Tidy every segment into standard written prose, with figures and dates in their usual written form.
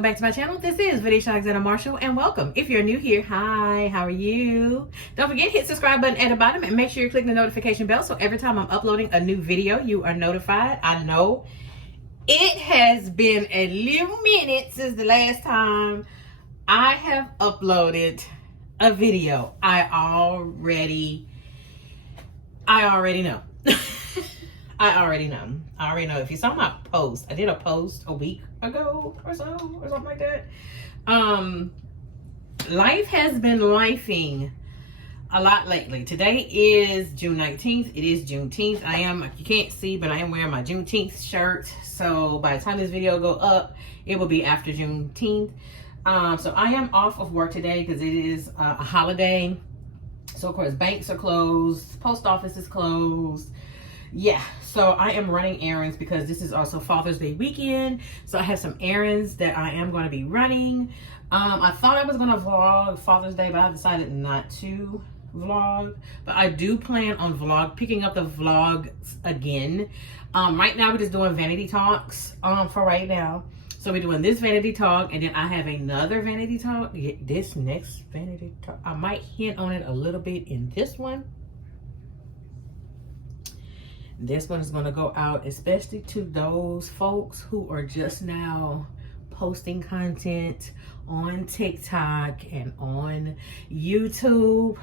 welcome back to my channel. This is Vanity Alexander Marshall, and welcome. If you're new here, hi, how are you? Don't forget, hit subscribe button at the bottom and make sure you're clicking the notification bell so every time I'm uploading a new video, you are notified. I know it has been a little minute since the last time I have uploaded a video. I already know. I already know. If you saw my post, I did a post a week ago or so, or something like that. Life has been lifing a lot lately. Today is June 19th. It is Juneteenth. You can't see, but I am wearing my Juneteenth shirt. So by the time this video go up, it will be after Juneteenth. So I am off of work today because it is a holiday. So of course, banks are closed, post office is closed. Yeah, so I am running errands because this is also Father's Day weekend. So I have some errands that I am going to be running. I thought I was going to vlog Father's Day, but I decided not to vlog. But I do plan on picking up the vlogs again. Right now we're just doing vanity talks for right now. So we're doing this vanity talk, and then I have another vanity talk. This next vanity talk, I might hint on it a little bit in this one. This one is going to go out especially to those folks who are just now posting content on TikTok and on YouTube.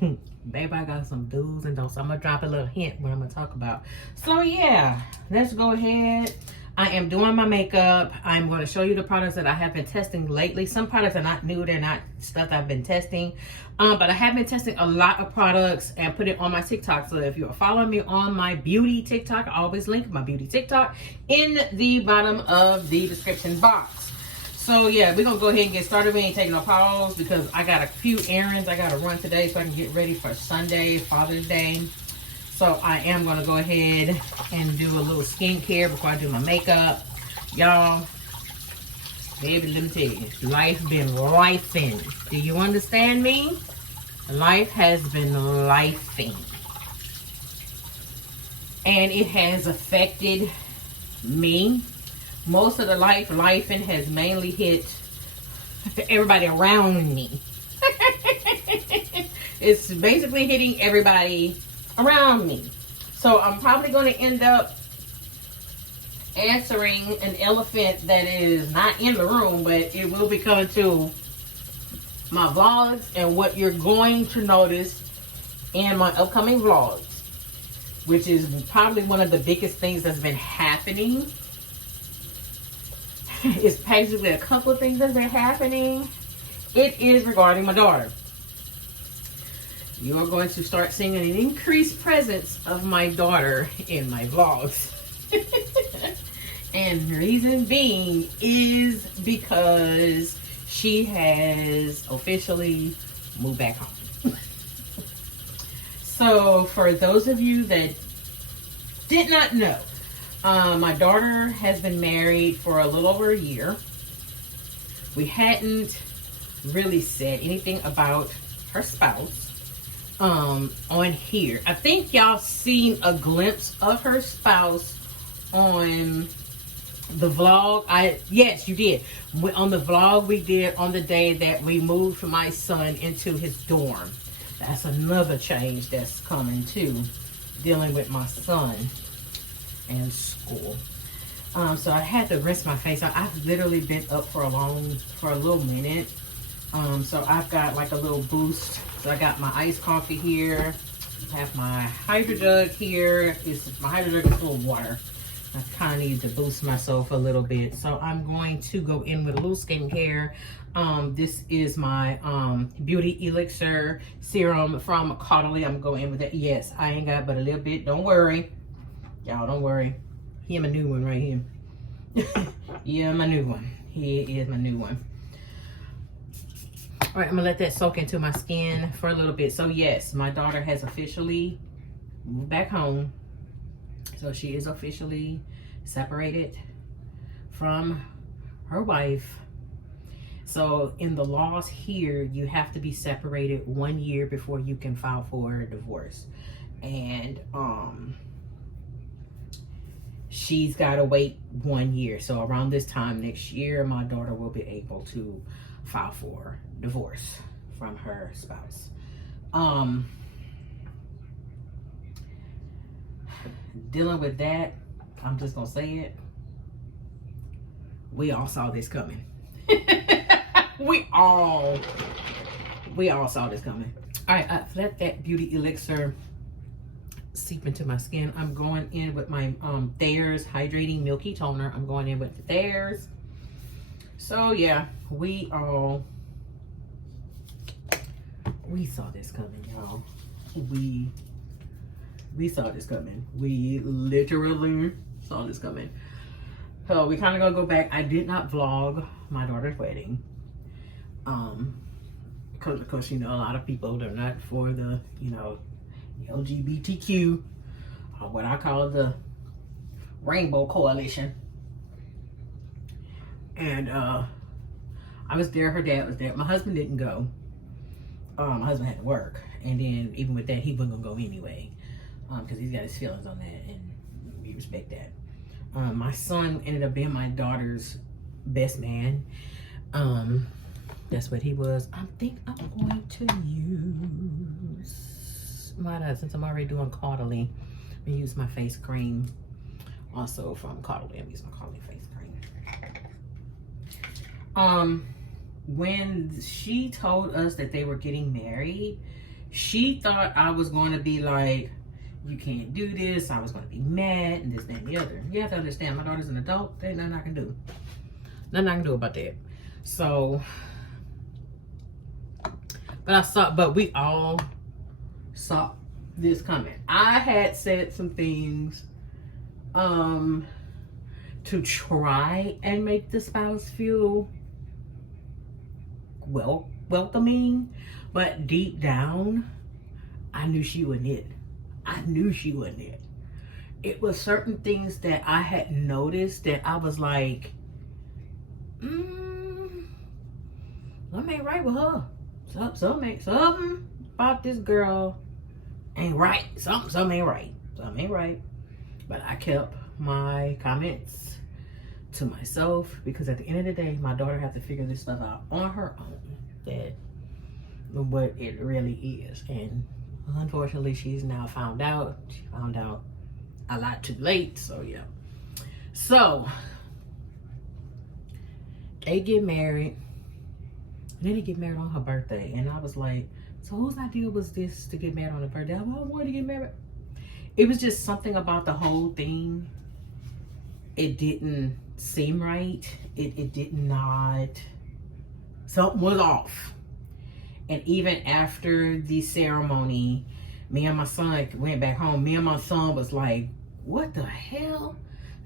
Babe, I got some do's and don'ts. So I'm going to drop a little hint what I'm going to talk about. So yeah, let's go ahead. I am doing my makeup. I'm going to show you the products that I have been testing lately. Some products are not new. They're not stuff I've been testing. But I have been testing a lot of products and put it on my TikTok. So if you're following me on my beauty TikTok, I always link my beauty TikTok in the bottom of the description box. So yeah, we're going to go ahead and get started. We ain't taking no pause because I got a few errands I got to run today so I can get ready for Sunday, Father's Day. So I am going to go ahead and do a little skincare before I do my makeup. Y'all, baby, let me tell you, life been lifing. Do you understand me? Life has been lifing. And it has affected me. Most of the lifing has mainly hit everybody around me. It's basically hitting everybody around me. So I'm probably going to end up answering an elephant that is not in the room, but it will be coming to my vlogs and what you're going to notice in my upcoming vlogs, which is probably one of the biggest things that's been happening. It's basically a couple of things that's been happening. It is regarding my daughter. You are going to start seeing an increased presence of my daughter in my vlogs. And the reason being is because she has officially moved back home. So for those of you that did not know, my daughter has been married for a little over a year. We hadn't really said anything about her spouse on here. I think y'all seen a glimpse of her spouse on the vlog. Yes, you did. On the vlog we did on the day that we moved my son into his dorm. That's another change that's coming too, dealing with my son and school. So I had to rinse my face. I've literally been up for a little minute. So I've got like a little boost. So I got my iced coffee here. I have my hydro jug here. My hydro jug is full of water. I kind of need to boost myself a little bit. So I'm going to go in with a little skincare. This is my Beauty Elixir serum from Caudalie. I'm going in with that. Yes, I ain't got but a little bit. Don't worry. Y'all, don't worry. He my new one right here. Yeah, my new one. He is my new one. All right, I'm gonna let that soak into my skin for a little bit. So yes, my daughter has officially moved back home. So she is officially separated from her wife. So in the laws here, you have to be separated 1 year before you can file for a divorce. And she's got to wait 1 year. So around this time next year, my daughter will be able to file for divorce from her spouse. Dealing with that, I'm just gonna say it, we all saw this coming. we all saw this coming. All right, I let that beauty elixir seep into my skin. I'm going in with my Thayer's Hydrating Milky Toner. I'm going in with the Thayer's. So yeah, we saw this coming, y'all. We saw this coming. We literally saw this coming. So we kind of gonna go back. I did not vlog my daughter's wedding. Because, you know, a lot of people, they're not for the, you know, LGBTQ, or what I call the Rainbow Coalition. And I was there, her dad was there. My husband didn't go. My husband had to work. And then even with that, he wasn't gonna go anyway. Because he's got his feelings on that, and we respect that. My son ended up being my daughter's best man. That's what he was. I think I'm going to use since I'm already doing Caudalie, I'm gonna use my face cream also from Caudalie. I'm using my Caudalie face cream. When she told us that they were getting married, she thought I was going to be like, you can't do this. I was going to be mad and this, that, and the other. You have to understand, my daughter's an adult. There's nothing I can do. Nothing I can do about that. So, but we all saw this coming. I had said some things to try and make the spouse feel welcoming, but deep down, I knew she wasn't it. I knew she wasn't it. It was certain things that I had noticed that I was like, something ain't right with her. Something about this girl ain't right. Something ain't right. Something ain't right. But I kept my comments to myself, because at the end of the day, my daughter had to figure this stuff out on her own, that what it really is. And unfortunately, she's now found out. She found out a lot too late. So yeah. So they get married. And then they get married on her birthday. And I was like, so whose idea was this to get married on her birthday? I wanted to get married. It was just something about the whole thing. It didn't seem right. It did not. Something was off. And even after the ceremony, me and my son went back home. Me and my son was like, what the hell?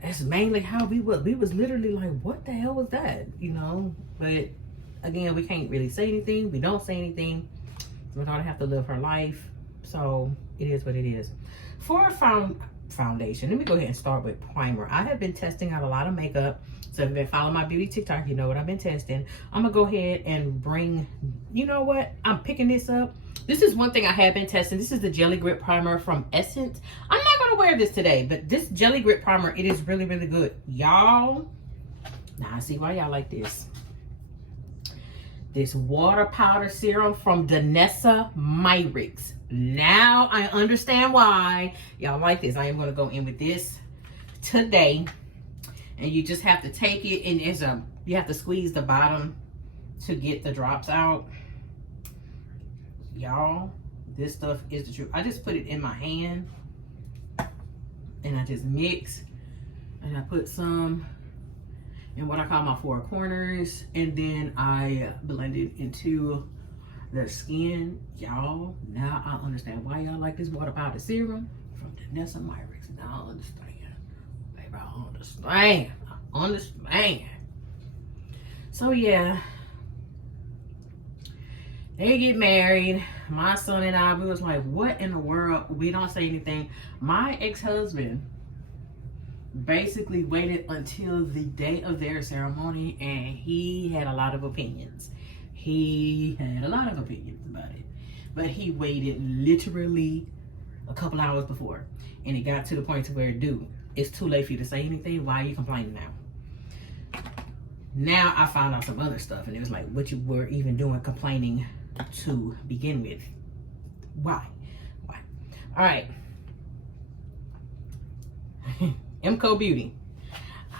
That's mainly how we was. We was literally like, what the hell was that? You know? But again, we can't really say anything. We don't say anything. My daughter have to live her life. So it is what it is. For a foundation, let me go ahead and start with primer. I have been testing out a lot of makeup. So if you've been following my beauty TikTok, you know what I've been testing. I'm gonna go ahead and bring, you know what? I'm picking this up. This is one thing I have been testing. This is the Jelly Grip Primer from Essence. I'm not gonna wear this today, but this Jelly Grip Primer, it is really, really good. Y'all, now I see why y'all like this. This water powder serum from Danessa Myricks. Now I understand why y'all like this. I am gonna go in with this today. And you just have to take it, and you have to squeeze the bottom to get the drops out. Y'all, this stuff is the truth. I just put it in my hand and I just mix, and I put some in what I call my four corners, and then I blend it into the skin. Y'all, now I understand why y'all like this water powder serum from Danessa Myricks. Now I understand. Baby, I understand. So yeah, they get married. My son and I, we was like, what in the world? We don't say anything. My ex-husband basically waited until the day of their ceremony, and he had a lot of opinions. He had a lot of opinions about it. But he waited literally a couple hours before. And it got to the point to where, dude, it's too late for you to say anything. Why are you complaining now? Now I found out some other stuff, and it was like, what you were even doing complaining to begin with. Why? All right. e.l.f. Beauty.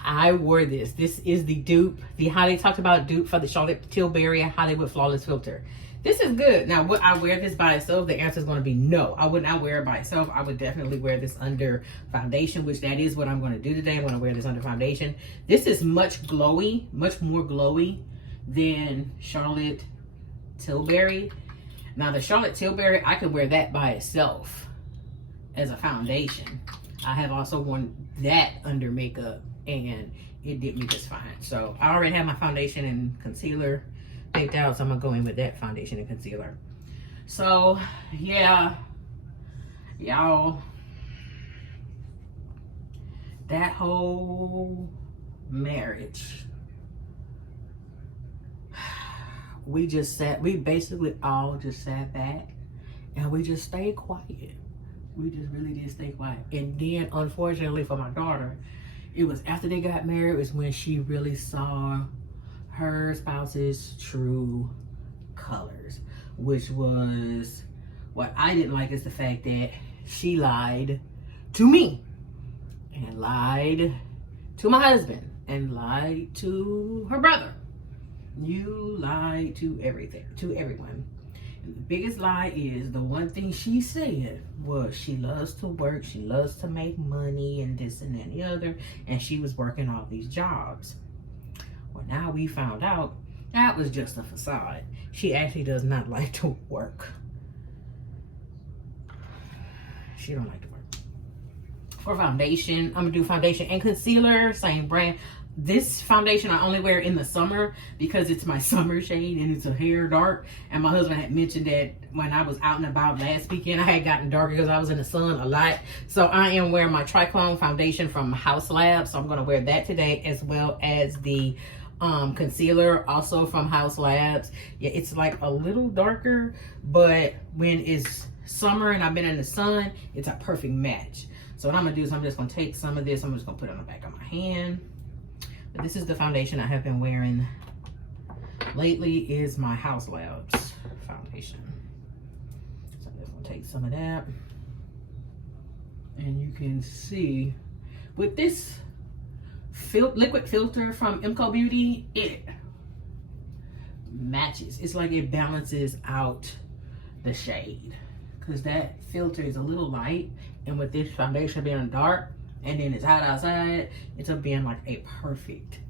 I wore this. This is the dupe, the how they talked about dupe for the Charlotte Tilbury Hollywood Flawless Filter. This is good. Now, would I wear this by itself? The answer is going to be no. I would not wear it by itself. I would definitely wear this under foundation, which that is what I'm going to do today. I'm going to wear this under foundation. This is much glowy, much more glowy than Charlotte Tilbury. Now, the Charlotte Tilbury, I could wear that by itself as a foundation. I have also worn that under makeup, and it did me just fine. So I already have my foundation and concealer picked out, so I'm gonna go in with that foundation and concealer. So yeah, y'all, that whole marriage, we basically all just sat back and we just stayed quiet. We just really did stay quiet. And then unfortunately for my daughter, it was after they got married was when she really saw her spouse's true colors, which was what I didn't like, is the fact that she lied to me and lied to my husband and lied to her brother. You lied to everything, to everyone. And the biggest lie is the one thing she said was she loves to work, she loves to make money and this and that and the other, and she was working all these jobs. Well, now we found out that was just a facade. She actually does not like to work. She don't like to work. For foundation, I'm gonna do foundation and concealer, same brand. This foundation I only wear in the summer because it's my summer shade and it's a hair dark. And my husband had mentioned that when I was out and about last weekend, I had gotten darker because I was in the sun a lot. So I am wearing my Triclone foundation from House Lab. So I'm going to wear that today, as well as the concealer also from House Labs. Yeah, it's like a little darker, but when it's summer and I've been in the sun, it's a perfect match. So what I'm going to do is I'm just going to take some of this. I'm just going to put it on the back of my hand. But this is the foundation I have been wearing lately, is my House Labs foundation. So I'm just gonna take some of that. And you can see with this liquid filter from e.l.f. Beauty, it matches. It's like it balances out the shade, because that filter is a little light, and with this foundation being dark, and then it's hot outside, it's being like a perfect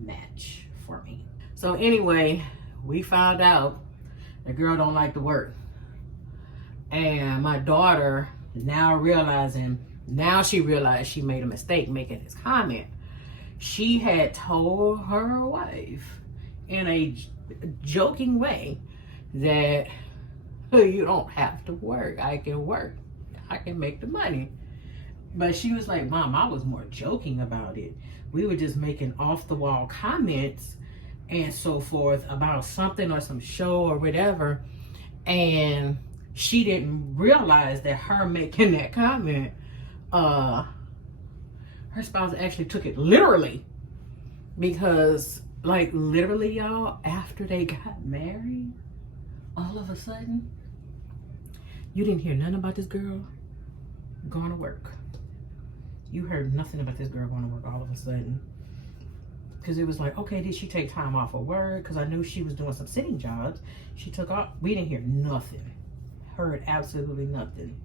match for me. So anyway, we found out the girl don't like to work. And my daughter now realizing, now she realized she made a mistake making this comment. She had told her wife in a joking way that you don't have to work. I can work. I can make the money. But she was like, Mom, I was more joking about it. We were just making off the wall comments and so forth about something or some show or whatever. And she didn't realize that her making that comment, her spouse actually took it literally. Because, like, literally, y'all, after they got married, all of a sudden, you didn't hear nothing about this girl going to work. You heard nothing about this girl going to work all of a sudden. Because it was like, okay, did she take time off of work? Because I knew she was doing some sitting jobs. She took off. We didn't hear nothing. Heard absolutely nothing.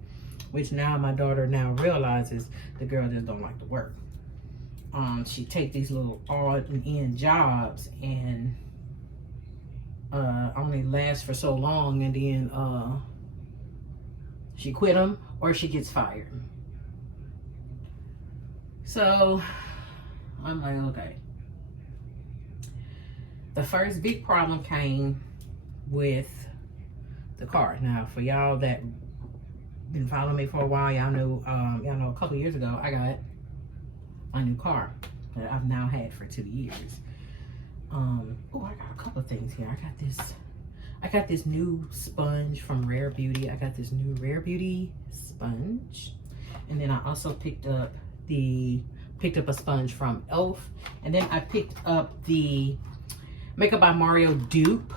Which now my daughter now realizes the girl just don't like to work. She take these little odd and end jobs and only last for so long, and then she quit them or she gets fired. So I'm like, okay. The first big problem came with the car. Now, for y'all that been following me for a while, y'all know a couple years ago I got a new car that I've now had for 2 years. Oh, I got a couple of things here. I got this new sponge from Rare Beauty. I got this new Rare Beauty sponge, and then I also picked up picked up a sponge from e.l.f. And then I picked up the Makeup by Mario dupe,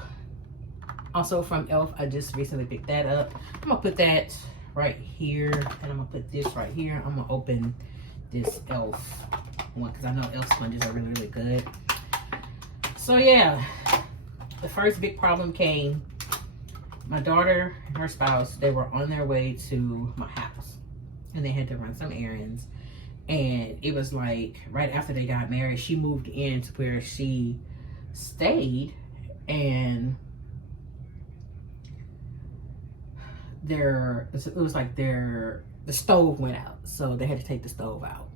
also from e.l.f. I just recently picked that up. I'm gonna put that right here, and I'm gonna put this right here. I'm gonna open this e.l.f. one because I know e.l.f. sponges are really, really good. So yeah, the first big problem came. My daughter and her spouse, they were on their way to my house, and they had to run some errands. And it was like right after they got married, she moved into where she stayed, and it was like the stove went out, so they had to take the stove out.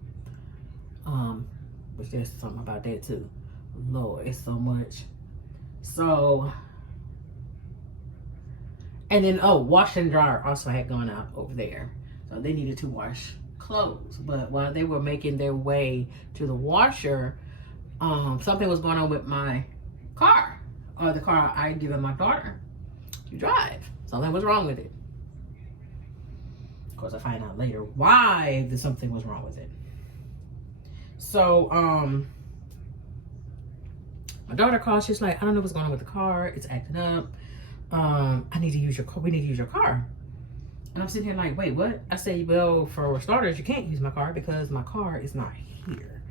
Which there's something about that too. Lord, it's so much. So, and then wash and dryer also had gone out over there, so they needed to wash clothes. But while they were making their way to the washer, something was going on with my car, or the car I had given my daughter to drive. Something was wrong with it. Of course, I find out later why something was wrong with it. So, my daughter called. She's like, I don't know what's going on with the car. It's acting up. I need to use your car. We need to use your car. And I'm sitting here like, wait, what? I said, well, for starters, you can't use my car because my car is not here.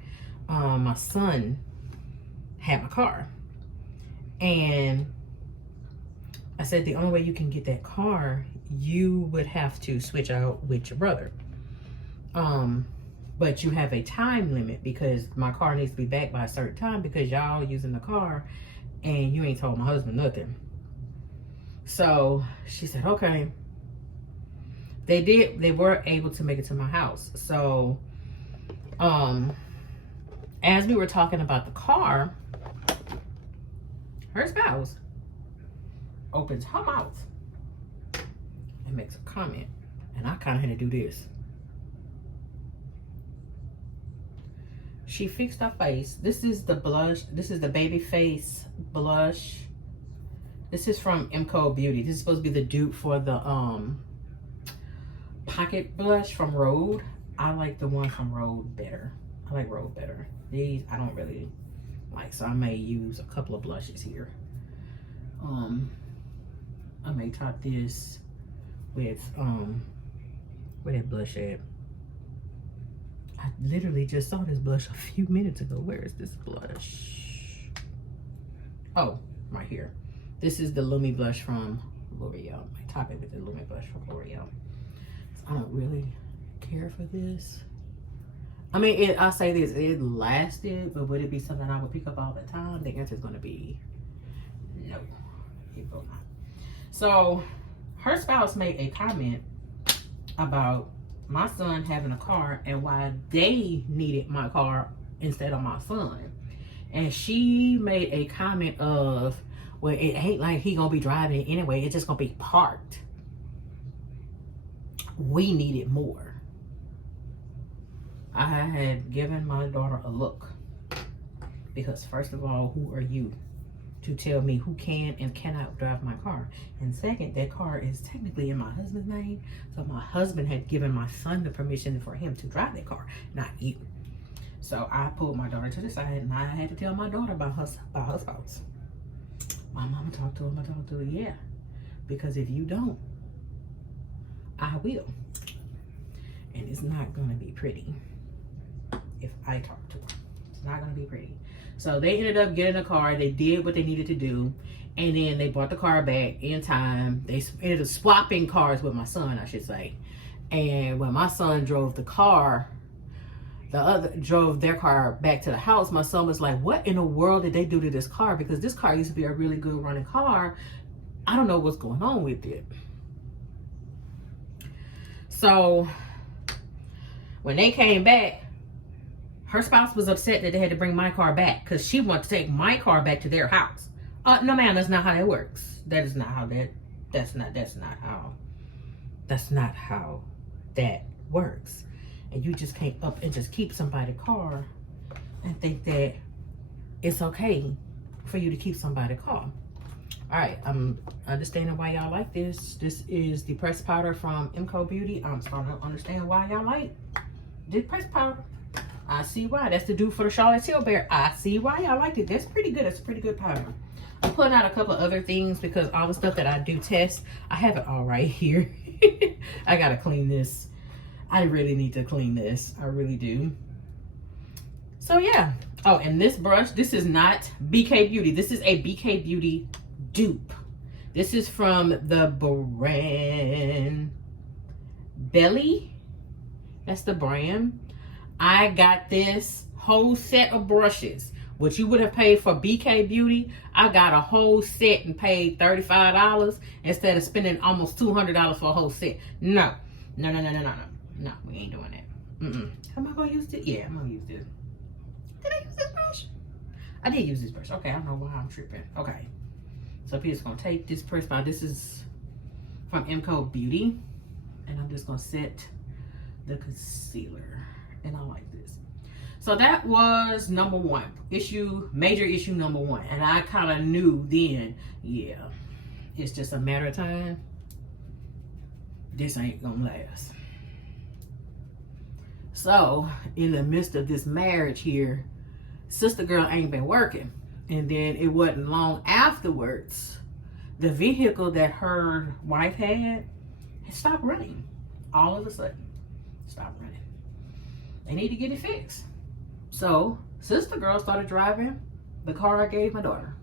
My son had my car. And I said, the only way you can get that car, you would have to switch out with your brother. But you have a time limit because my car needs to be back by a certain time because y'all using the car and you ain't told my husband nothing. So she said, okay. They were able to make it to my house. So, as we were talking about the car, her spouse opens her mouth and makes a comment. And I kind of had to do this. She fixed her face. This is the blush. This is the baby face blush. This is from e.l.f. Beauty. This is supposed to be the dupe for the pocket blush from Rhode. I like the one from Rhode better. I like Rhode better. These I don't really like, so I may use a couple of blushes here. I may top this with where that blush at? I literally just saw this blush a few minutes ago. Where is this blush? Oh, right here. This is the Lumi blush from L'Oreal. I top it with the Lumi blush from L'Oreal. I don't really care for this. I mean, I'll say this, it lasted, but would it be something I would pick up all the time? The answer is going to be no, it will not. So, her spouse made a comment about my son having a car and why they needed my car instead of my son. And she made a comment of, well, it ain't like he gonna be driving it anyway, it's just gonna be parked. We needed more. I had given my daughter a look because first of all, who are you to tell me who can and cannot drive my car? And second, that car is technically in my husband's name, so my husband had given my son the permission for him to drive that car, not you. So I pulled my daughter to the side and I had to tell my daughter about her spouse. My mama talked to him. I talked to her, yeah, because if you don't, I will, and it's not gonna be pretty if I talk to her. It's not gonna be pretty. So they ended up getting a car. They did what they needed to do, and then they brought the car back in time. They ended up swapping cars with my son, I should say. And when my son drove the car, the other drove their car back to the house, my son was like, what in the world did they do to this car? Because this car used to be a really good running car. I don't know what's going on with it. So when they came back, her spouse was upset that they had to bring my car back because she wanted to take my car back to their house. No, ma'am, that's not how that works. That's not how that works. And you just can't up and just keep somebody's car and think that it's okay for you to keep somebody's car. All right, I'm understanding why y'all like this. This is the pressed powder from e.l.f. Beauty. I'm starting to understand why y'all like this pressed powder. I see why. That's the dude for the Charlotte Tilbury. I see why y'all liked it. That's pretty good. That's a pretty good powder. I'm putting out a couple of other things because all the stuff that I do test, I have it all right here. I gotta clean this. I really need to clean this. I really do. So yeah. Oh, and this brush, this is not BK Beauty. This is a BK Beauty dupe. This is from the brand Belly. That's the brand. I got this whole set of brushes. What you would have paid for BK Beauty, I got a whole set and paid $35 instead of spending almost $200 for a whole set. No, we ain't doing that. Am I gonna use this? Yeah, I'm gonna use this. Did I use this brush? I did use this brush. Okay, I don't know why I'm tripping. Okay, so Peter's gonna take this press powder. This is from e.l.f. Beauty, and I'm just gonna set the concealer, and I like this. So that was number one, major issue number one. And I kind of knew then, yeah, it's just a matter of time. This ain't gonna last. So in the midst of this marriage here, sister girl ain't been working. And then it wasn't long afterwards, the vehicle that her wife had stopped running. All of a sudden, stopped running. They need to get it fixed. So, sister girl started driving the car I gave my daughter.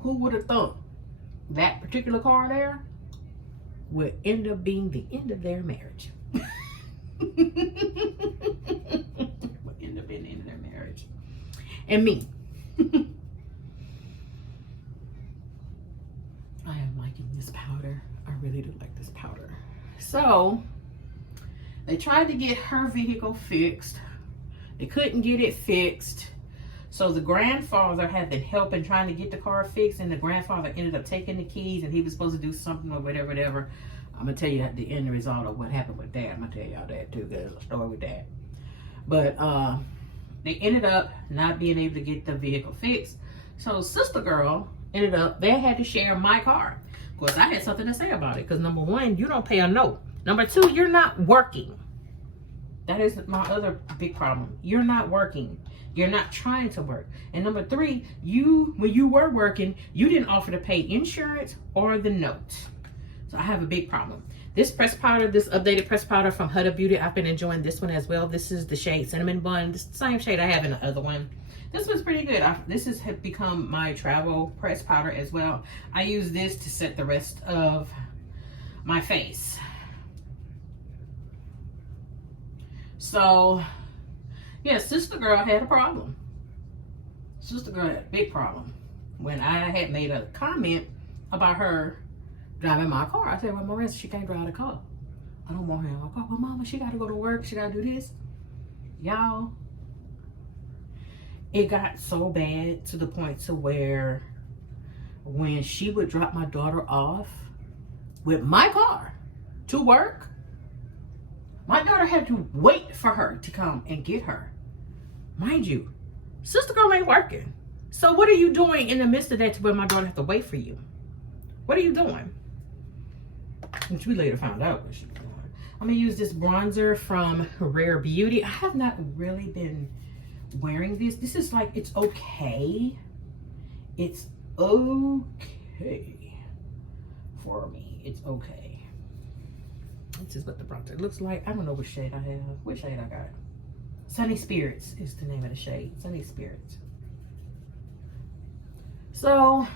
Who would have thought that particular car there would end up being the end of their marriage? Would end up being the end of their marriage. And me. I am liking this powder. I really do like this powder. So, they tried to get her vehicle fixed. They couldn't get it fixed. So the grandfather had been helping trying to get the car fixed, and the grandfather ended up taking the keys, and he was supposed to do something or whatever. I'm going to tell you the end result of what happened with that. I'm going to tell y'all that too. There's a story with that. But they ended up not being able to get the vehicle fixed. So sister girl ended up, they had to share my car. Of course, I had something to say about it because number one, you don't pay a note. Number two, you're not working. That is my other big problem. You're not working. You're not trying to work. And number three, when you were working, you didn't offer to pay insurance or the note. So I have a big problem. This press powder, this updated press powder from Huda Beauty, I've been enjoying this one as well. This is the shade Cinnamon Bun. It's the same shade I have in the other one. This one's pretty good. This has become my travel press powder as well. I use this to set the rest of my face. So, yeah, sister girl had a problem. Sister girl had a big problem. When I had made a comment about her driving my car, I said, well, Marissa, she can't drive the car. I don't want her in my car. Well, mama, she got to go to work. She got to do this. Y'all, it got so bad to the point to where when she would drop my daughter off with my car to work, my daughter had to wait for her to come and get her. Mind you, sister girl ain't working. So what are you doing in the midst of that to where my daughter have to wait for you? What are you doing? Which we later found out what she was doing. I'm going to use this bronzer from Rare Beauty. I have not really been wearing this. This is like, it's okay. It's okay for me. It's okay. This is what the bronzer looks like. I don't know what shade I have. What shade I got? Sunny Spirits is the name of the shade. Sunny Spirits. So,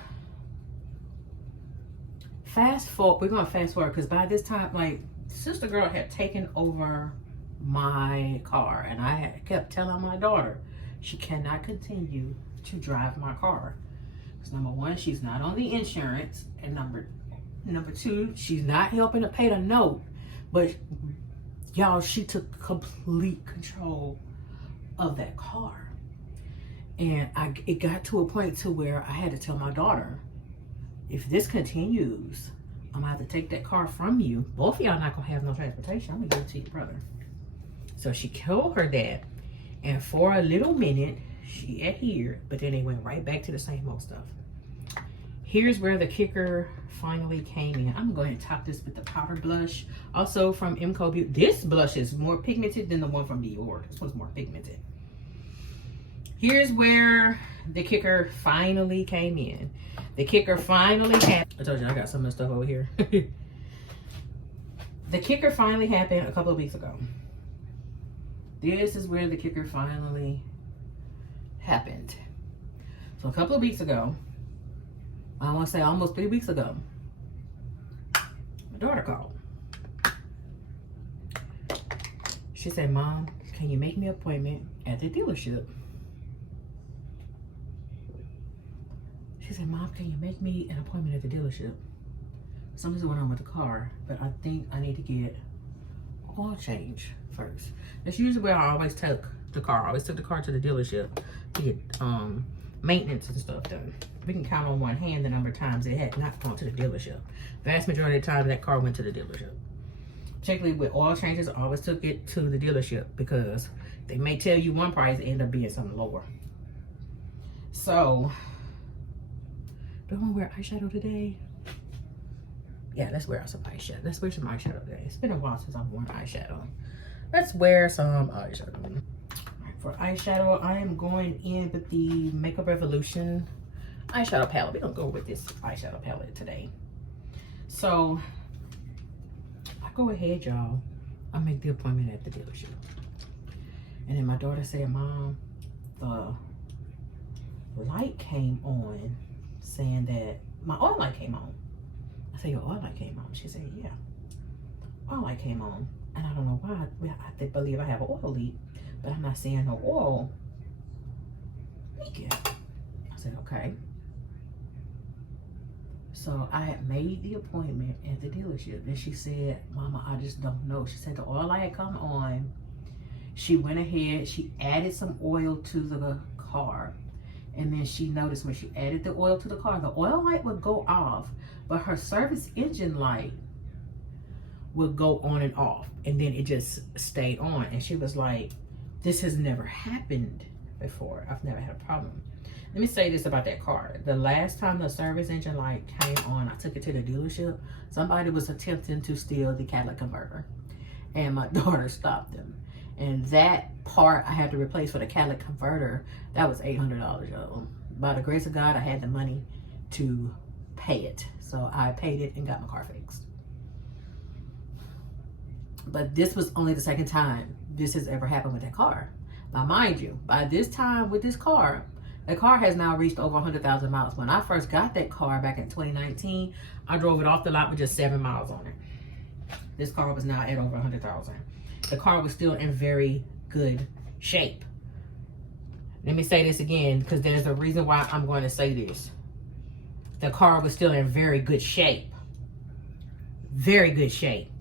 fast forward. We're going to fast forward because by this time, like, sister girl had taken over my car. And I kept telling my daughter she cannot continue to drive my car. Because number one, she's not on the insurance. And number two, she's not helping to pay the note. But y'all, she took complete control of that car. And it got to a point to where I had to tell my daughter, if this continues, I'm gonna have to take that car from you. Both of y'all not gonna have no transportation. I'm gonna give it to your brother. So she told her that, and for a little minute, she adhered, but then they went right back to the same old stuff. Here's where the kicker finally came in. I'm gonna go ahead and top this with the powder blush. Also from e.l.f. Beauty. This blush is more pigmented than the one from Dior. This one's more pigmented. Here's where the kicker finally came in. The kicker finally happened. I told you I got some of the stuff over here. The kicker finally happened a couple of weeks ago. This is where the kicker finally happened. So a couple of weeks ago, I want to say almost 3 weeks ago, my daughter called. She said, Mom, can you make me an appointment at the dealership? She said, Mom, can you make me an appointment at the dealership? Something's going on with the car, but I think I need to get oil change first. That's usually where I always took the car. I always took the car to the dealership to get maintenance and stuff done. We can count on one hand the number of times it had not gone to the dealership. Vast majority of the time that car went to the dealership. Particularly with oil changes, I always took it to the dealership because they may tell you one price and end up being something lower. So, do I want to wear eyeshadow today? Yeah, let's wear some eyeshadow. Let's wear some eyeshadow today. It's been a while since I've worn eyeshadow. Let's wear some eyeshadow. Right, for eyeshadow, I am going in with the Makeup Revolution eyeshadow palette. We're gonna go with this eyeshadow palette today. So, I go ahead, y'all. I make the appointment at the dealership. And then my daughter said, Mom, the light came on saying that my oil light came on. I said, your oil light came on. She said, yeah, oil light came on. And I don't know why. I believe I have an oil leak, but I'm not seeing no oil leaking. I said, okay. So I had made the appointment at the dealership. And she said, Mama, I just don't know. She said the oil light had come on. She went ahead, she added some oil to the car. And then she noticed when she added the oil to the car, the oil light would go off, but her service engine light would go on and off. And then it just stayed on. And she was like, this has never happened before. I've never had a problem. Let me say this about that car. The last time the service engine light came on, I took it to the dealership. Somebody was attempting to steal the catalytic converter. And my daughter stopped them. And that part I had to replace for the catalytic converter, that was $800, y'all. By the grace of God, I had the money to pay it. So I paid it and got my car fixed. But this was only the second time this has ever happened with that car. Now, mind you, by this time with this car, the car has now reached over 100,000 miles. When I first got that car back in 2019, I drove it off the lot with just 7 miles on it. This car was now at over 100,000. The car was still in very good shape. Let me say this again, because there's a reason why I'm going to say this. The car was still in very good shape. Very good shape.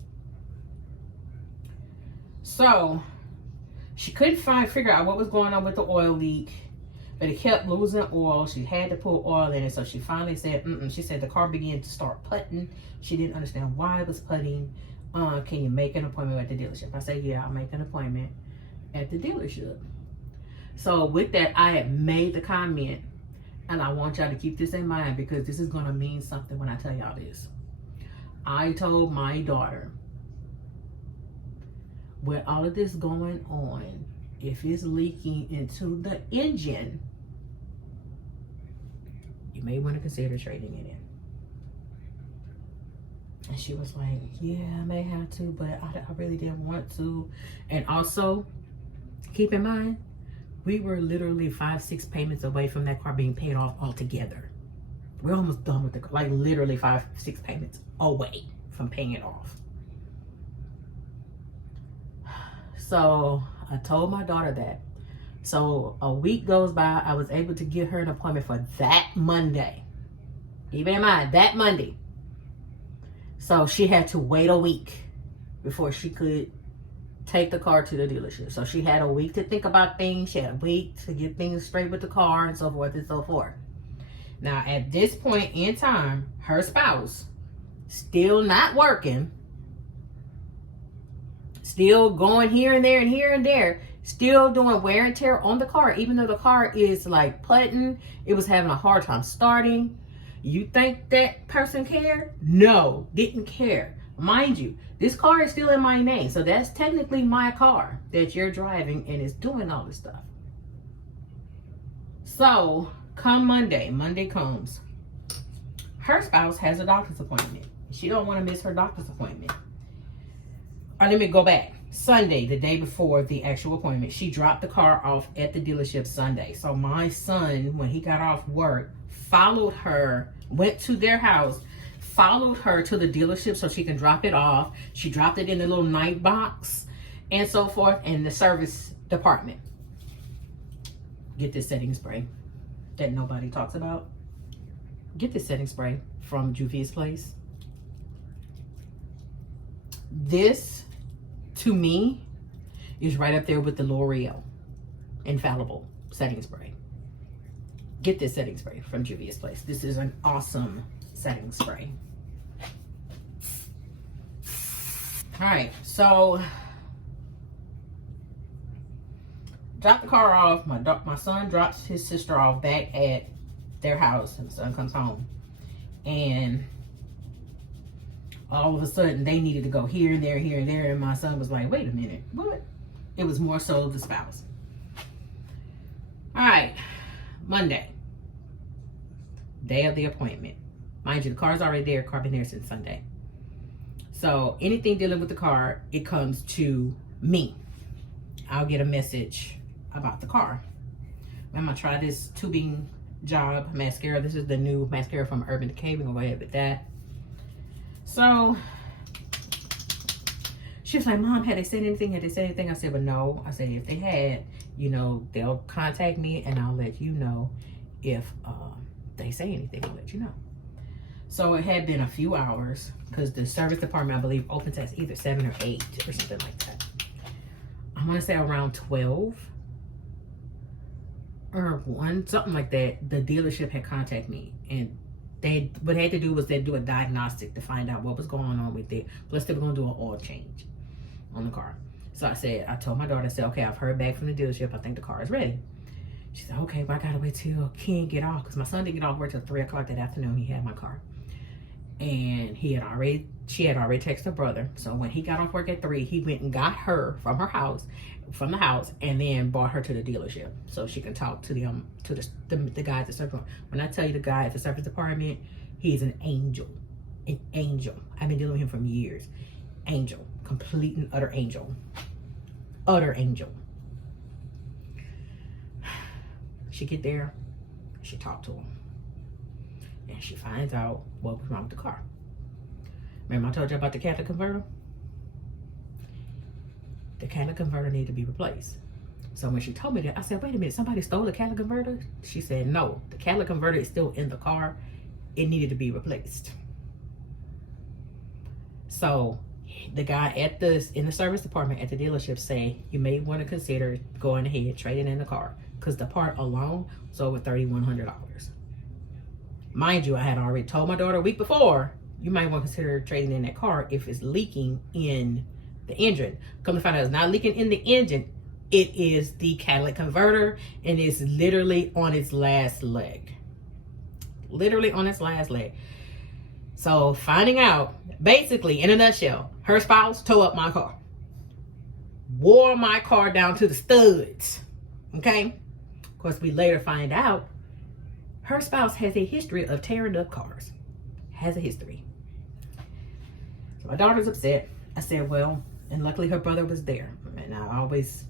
So, she couldn't figure out what was going on with the oil leak, but it kept losing oil. She had to put oil in it, so she finally said, She said the car began to start putting. She didn't understand why it was putting. Can you make an appointment at the dealership? I said, yeah, I'll make an appointment at the dealership. So with that, I had made the comment, and I want y'all to keep this in mind because this is going to mean something when I tell y'all this. I told my daughter, with all of this going on, if it's leaking into the engine, you may want to consider trading it in. And she was like, yeah, I may have to, but I really didn't want to. And also, keep in mind, we were literally 5-6 payments away from that car being paid off altogether. We're almost done with the car, like literally 5-6 payments away from paying it off. So I told my daughter that. So a week goes by, I was able to get her an appointment for that Monday. Keep in mind, that Monday. So she had to wait a week before she could take the car to the dealership. So she had a week to think about things. She had a week to get things straight with the car and so forth and so forth. Now, at this point in time, her spouse, still not working, still going here and there and here and there, still doing wear and tear on the car, even though the car is like putting, it was having a hard time starting. You think that person cared? No, didn't care. Mind you, this car is still in my name, so that's technically my car that you're driving and is doing all this stuff. So come Monday comes. Her spouse has a doctor's appointment. She don't want to miss her doctor's appointment. Or let me go back. Sunday, the day before the actual appointment, she dropped the car off at the dealership Sunday. So my son, when he got off work, followed her, went to their house, followed her to the dealership so she can drop it off. She dropped it in the little night box and so forth in the service department. Get this setting spray that nobody talks about. Get this setting spray from Juvia's Place. This, to me, is right up there with the L'Oreal Infallible setting spray. Get this setting spray from Juvia's Place. This is an awesome setting spray. All right, so drop the car off. My son drops his sister off back at their house, and the son comes home. And all of a sudden, they needed to go here and there, and my son was like, wait a minute, what? It was more so the spouse. All right, Monday, day of the appointment. Mind you, the car's already there, car been there since Sunday. So anything dealing with the car, it comes to me. I'll get a message about the car. I'm gonna try this tubing job mascara. This is the new mascara from Urban Decay. We're gonna go ahead with that. So she was like, Mom, had they said anything? Had they said anything? I said, but no. I said, if they had, you know, they'll contact me and I'll let you know if they say anything. I'll let you know. So it had been a few hours because the service department, I believe, opens at either 7 or 8 or something like that. I want to say around 12 or 1, something like that. The dealership had contacted me, and what they had to do was they do a diagnostic to find out what was going on with it. Plus, they were going to do an oil change on the car. So I told my daughter, I said, okay, I've heard back from the dealership. I think the car is ready. She said, okay, but I got to wait till Ken get off, because my son didn't get off work till 3 o'clock that afternoon. He had my car. And she had already texted her brother. So when he got off work at 3, he went and got her from the house, and then brought her to the dealership so she can talk to the guy at the service. When I tell you the guy at the service department, he's an angel. An angel. I've been dealing with him for years. Angel. Complete and utter angel. Utter angel. She get there, she talked to him. And she finds out what was wrong with the car. Remember I told you about the catalytic converter? The catalytic converter needed to be replaced. So when she told me that, I said, wait a minute, somebody stole the catalytic converter? She said, no, the catalytic converter is still in the car. It needed to be replaced. So the guy in the service department at the dealership say, you may want to consider going ahead, trading in the car, because the part alone was over $3,100. Mind you, I had already told my daughter a week before, you might want to consider trading in that car if it's leaking in the engine. Come to find out, it's not leaking in the engine. It is the catalytic converter, and it's literally on its last leg. Literally on its last leg. So finding out, basically, in a nutshell, her spouse tore up my car. Wore my car down to the studs. Okay? Of course, we later find out her spouse has a history of tearing up cars. Has a history. So my daughter's upset. I said, well, and luckily her brother was there. And I always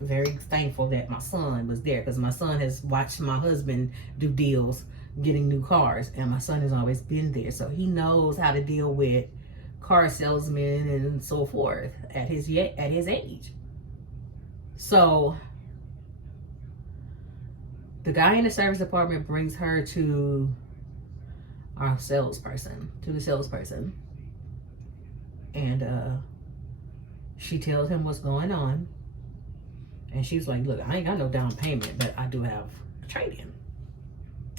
very thankful that my son was there, because my son has watched my husband do deals getting new cars, and my son has always been there. So he knows how to deal with car salesmen and so forth at his age. So the guy in the service department brings her to the salesperson. And she tells him what's going on. And she's like, look, I ain't got no down payment, but I do have a trade-in.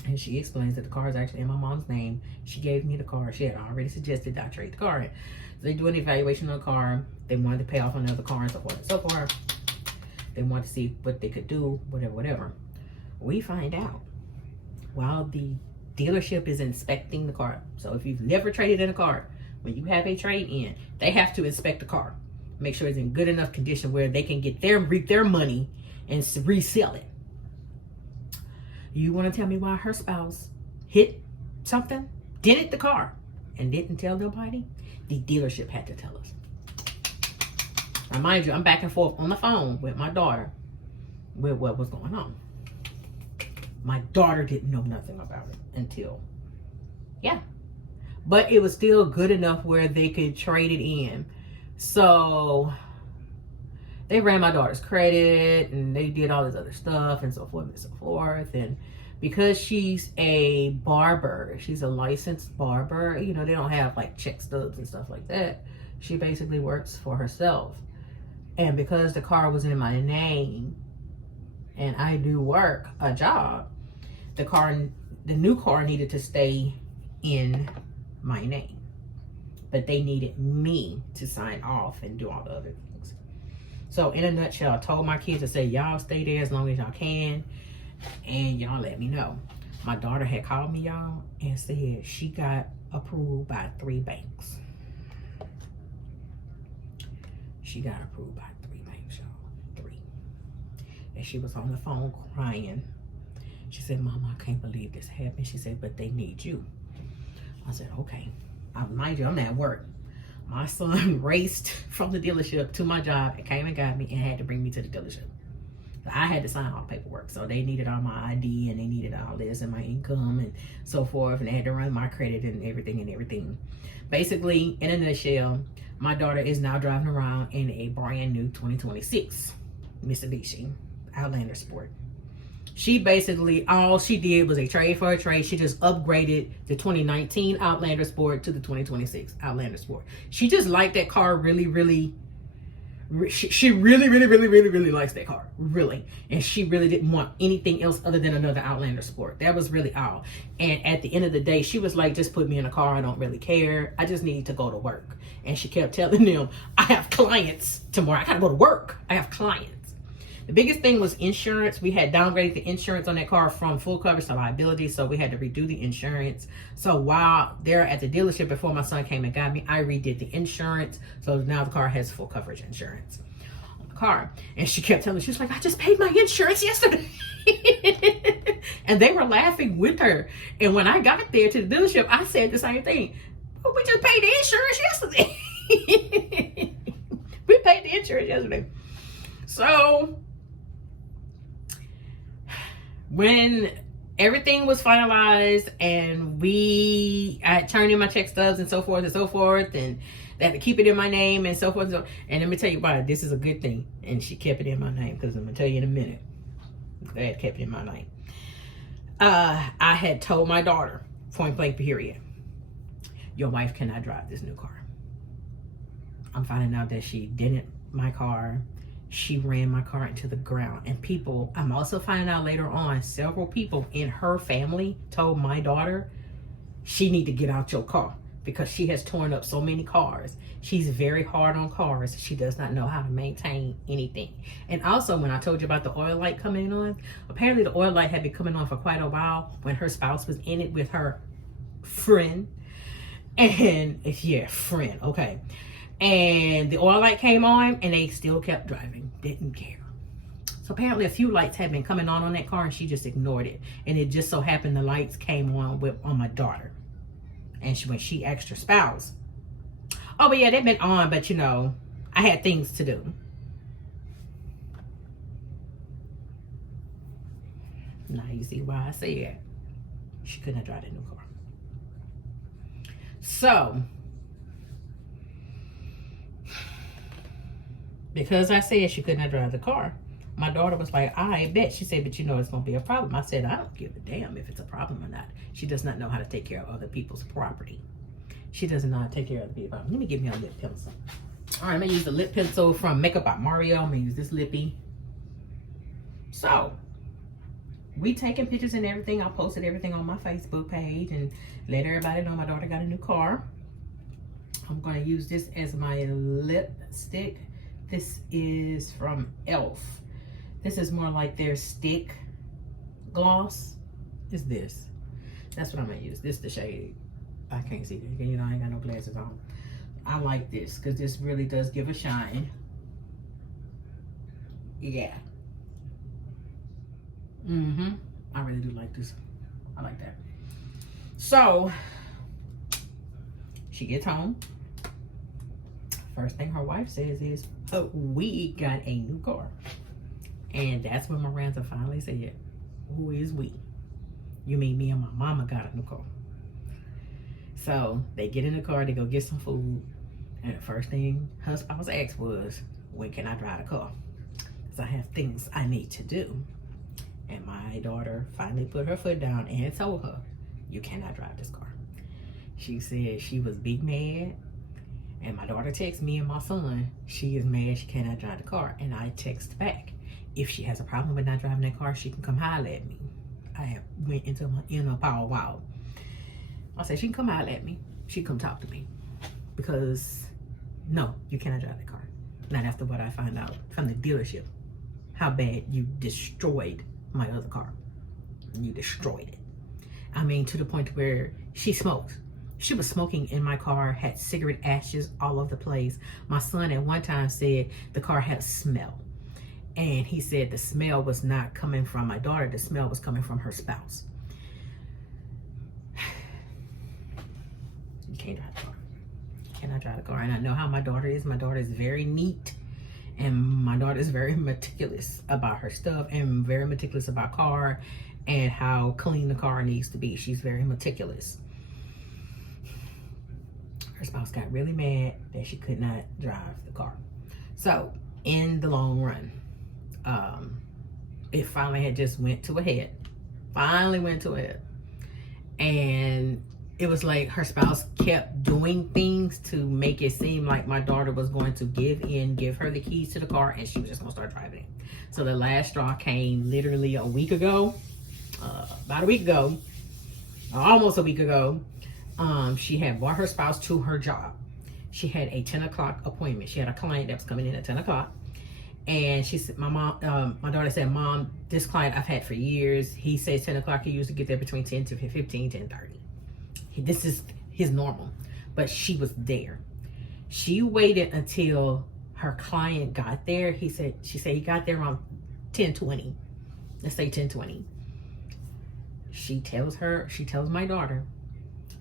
And she explains that the car is actually in my mom's name. She gave me the car. She had already suggested that I trade the car in. So they do an evaluation on the car. They wanted to pay off another car and so forth and so forth. They wanted to see what they could do, whatever. We find out while the dealership is inspecting the car. So if you've never traded in a car, when you have a trade-in, they have to inspect the car. Make sure it's in good enough condition where they can reap their money and resell it. You want to tell me why her spouse hit something, dented the car, and didn't tell nobody? The dealership had to tell us. Now, mind you, I'm back and forth on the phone with my daughter with what was going on. My daughter didn't know nothing about it until, yeah. But it was still good enough where they could trade it in. So they ran my daughter's credit and they did all this other stuff and so forth and so forth. And because she's a barber, she's a licensed barber, you know, they don't have like check stubs and stuff like that. She basically works for herself. And because the car was in my name and I do work a job, the new car needed to stay in my name. But they needed me to sign off and do all the other things. So in a nutshell, I told my kids to say, y'all stay there as long as y'all can and y'all let me know. My daughter had called me, y'all, and said she got approved by 3 banks. She got approved by 3 banks, y'all. 3. And she was on the phone crying. She said, Mama, I can't believe this happened. She said, but they need you. I said, okay. Mind you, I'm at work. My son raced from the dealership to my job and came and got me and had to bring me to the dealership. I had to sign all the paperwork. So they needed all my ID and they needed all this and my income and so forth. And they had to run my credit and everything. Basically, in a nutshell, my daughter is now driving around in a brand new 2026 Mitsubishi Outlander Sport. She basically, all she did was a trade for a trade. She just upgraded the 2019 Outlander Sport to the 2026 Outlander Sport. She just liked that car really, she really likes that car, really. And she really didn't want anything else other than another Outlander Sport. That was really all. And at the end of the day, she was like, just put me in a car. I don't really care. I just need to go to work. And she kept telling them, I have clients tomorrow. I gotta go to work. I have clients. The biggest thing was insurance. We had downgraded the insurance on that car from full coverage to liability, so we had to redo the insurance. So while they're at the dealership before my son came and got me, I redid the insurance. So now the car has full coverage insurance on the car. And she kept telling me, she was like, I just paid my insurance yesterday. And they were laughing with her. And when I got there to the dealership, I said the same thing. Well, we just paid the insurance yesterday. We paid the insurance yesterday. So when everything was finalized and I turned in my check stubs and so forth, and they had to keep it in my name and so forth. And let me tell you why this is a good thing. And she kept it in my name, because I'm going to tell you in a minute. They had kept it in my name. I had told my daughter, point blank period, your wife cannot drive this new car. I'm finding out that she didn't my car. She ran my car into the ground. And people, I'm also finding out later on, several people in her family told my daughter, she need to get out your car because she has torn up so many cars. She's very hard on cars. She does not know how to maintain anything. And also, when I told you about the oil light coming on, apparently the oil light had been coming on for quite a while when her spouse was in it with her friend. And yeah, friend, okay. And the oil light came on and they still kept driving, didn't care. So apparently a few lights had been coming on that car and she just ignored it. And it just so happened the lights came on my daughter. And when she asked her spouse, oh, but yeah, they've been on, but you know, I had things to do. Now you see why I said she couldn't drive that new car. So, because I said she could not drive the car, my daughter was like, I bet. She said, but you know it's going to be a problem. I said, I don't give a damn if it's a problem or not. She does not know how to take care of other people's property. She doesn't know how to take care of other people's property. Let me give me a lip pencil. All right, I'm going to use the lip pencil from Makeup by Mario. I'm going to use this lippy. So, we taking pictures and everything. I posted everything on my Facebook page and let everybody know my daughter got a new car. I'm going to use this as my lipstick. This is from e.l.f. This is more like their stick gloss. Is this. That's what I'm gonna use. This is the shade. I can't see it. You know, I ain't got no glasses on. I like this because this really does give a shine. Yeah. I really do like this. I like that. So she gets home. First thing her wife says is, "Oh, we got a new car." And that's when Miranda finally said, "Who is we?" "You mean me and my mama got a new car." So they get in the car to go get some food. And the first thing her spouse asked was, "When can I drive the car? Because I have things I need to do." And my daughter finally put her foot down and told her, "You cannot drive this car." She said she was big mad. And my daughter texts me and my son, she is mad she cannot drive the car. And I text back, if she has a problem with not driving that car, she can come holler at me. I have went into my inner power wow. I said, she can come holler at me. She come talk to me. Because no, you cannot drive that car. Not after what I found out from the dealership. How bad you destroyed my other car. You destroyed it. I mean, to the point where she smokes. She was smoking in my car, had cigarette ashes all over the place. My son at one time said the car had a smell. And he said the smell was not coming from my daughter. The smell was coming from her spouse. You can't drive the car. You cannot drive the car. And I know how my daughter is. My daughter is very neat. And my daughter is very meticulous about her stuff and very meticulous about car and how clean the car needs to be. She's very meticulous. Her spouse got really mad that she could not drive the car. So in the long run, it finally had just went to a head. Finally went to a head. And it was like her spouse kept doing things to make it seem like my daughter was going to give her the keys to the car, and she was just gonna start driving it. So the last straw came literally a week ago, about a week ago, almost a week ago. She had brought her spouse to her job. She had a 10 o'clock appointment. She had a client that was coming in at 10 o'clock. And she said, my daughter said, "Mom, this client I've had for years. He says 10 o'clock. He used to get there between 10 to 15, 10:30. This is his normal." But she was there. She waited until her client got there. She said he got there around 10:20. Let's say 10:20. She tells my daughter,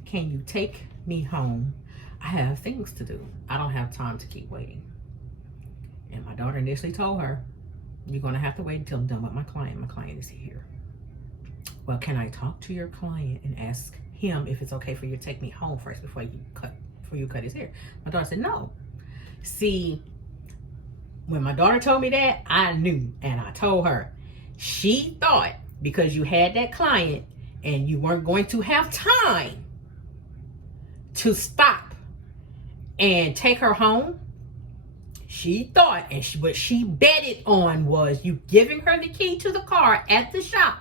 "Can you take me home? I have things to do. I don't have time to keep waiting." And my daughter initially told her, "You're going to have to wait until I'm done with my client. My client is here." "Well, can I talk to your client and ask him if it's okay for you to take me home first before you cut his hair?" My daughter said, "No." See, when my daughter told me that, I knew, and I told her. She thought because you had that client and you weren't going to have time to stop and take her home, she thought, and what she betted on was you giving her the key to the car at the shop,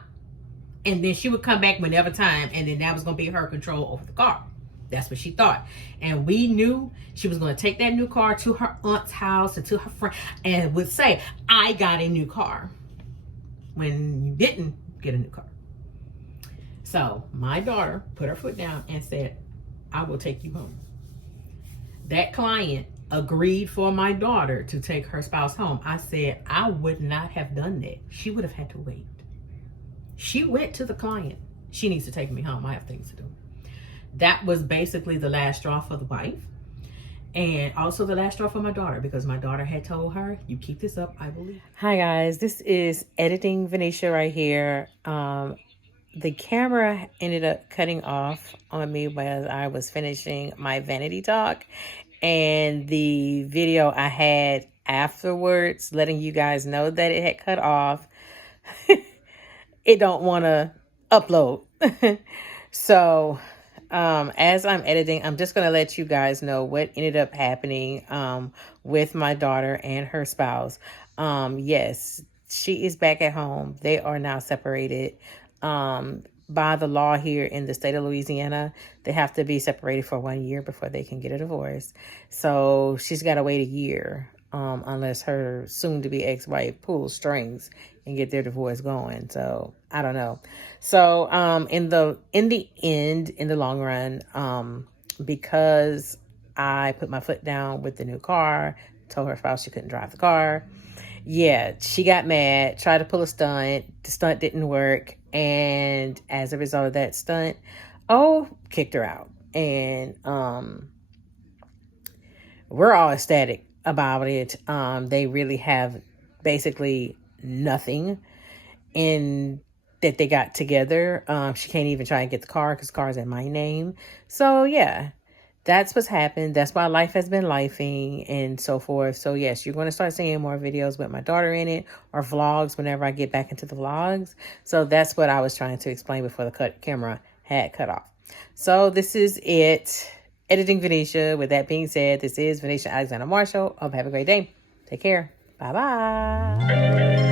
and then she would come back whenever time, and then that was going to be her control over the car. That's what she thought. And we knew she was going to take that new car to her aunt's house and to her friend and would say, "I got a new car," when you didn't get a new car. So my daughter put her foot down and said, "I will take you home." That client agreed for my daughter to take her spouse home. I said I would not have done that. She would have had to wait. She went to the client. "She needs to take me home. I have things to do." That was basically the last straw for the wife. And also the last straw for my daughter, because my daughter had told her, "You keep this up, I will leave." Hi guys, this is editing Venetia right here. The camera ended up cutting off on me while I was finishing my vanity talk. And the video I had afterwards, letting you guys know that it had cut off, it don't want to upload. So as I'm editing, I'm just going to let you guys know what ended up happening with my daughter and her spouse. Yes, she is back at home. They are now separated. By the law here in the state of Louisiana, they have to be separated for 1 year before they can get a divorce. So she's got to wait a year unless her soon-to-be ex-wife pulls strings and get their divorce going. So I don't know. So in the end, in the long run, because I put my foot down with the new car, told her spouse she couldn't drive the car. Yeah, she got mad, tried to pull a stunt. The stunt didn't work. And as a result of that stunt, kicked her out. And we're all ecstatic about it. They really have basically nothing in that they got together. She can't even try and get the car because the car's in my name. So yeah, that's what's happened. That's why life has been lifing and so forth. So yes, you're going to start seeing more videos with my daughter in it, or vlogs whenever I get back into the vlogs. So that's what I was trying to explain before the camera had cut off. So this is it. Editing Venetia. With that being said, this is Venetia Alexander Marshall. Hope you have a great day. Take care. Bye-bye.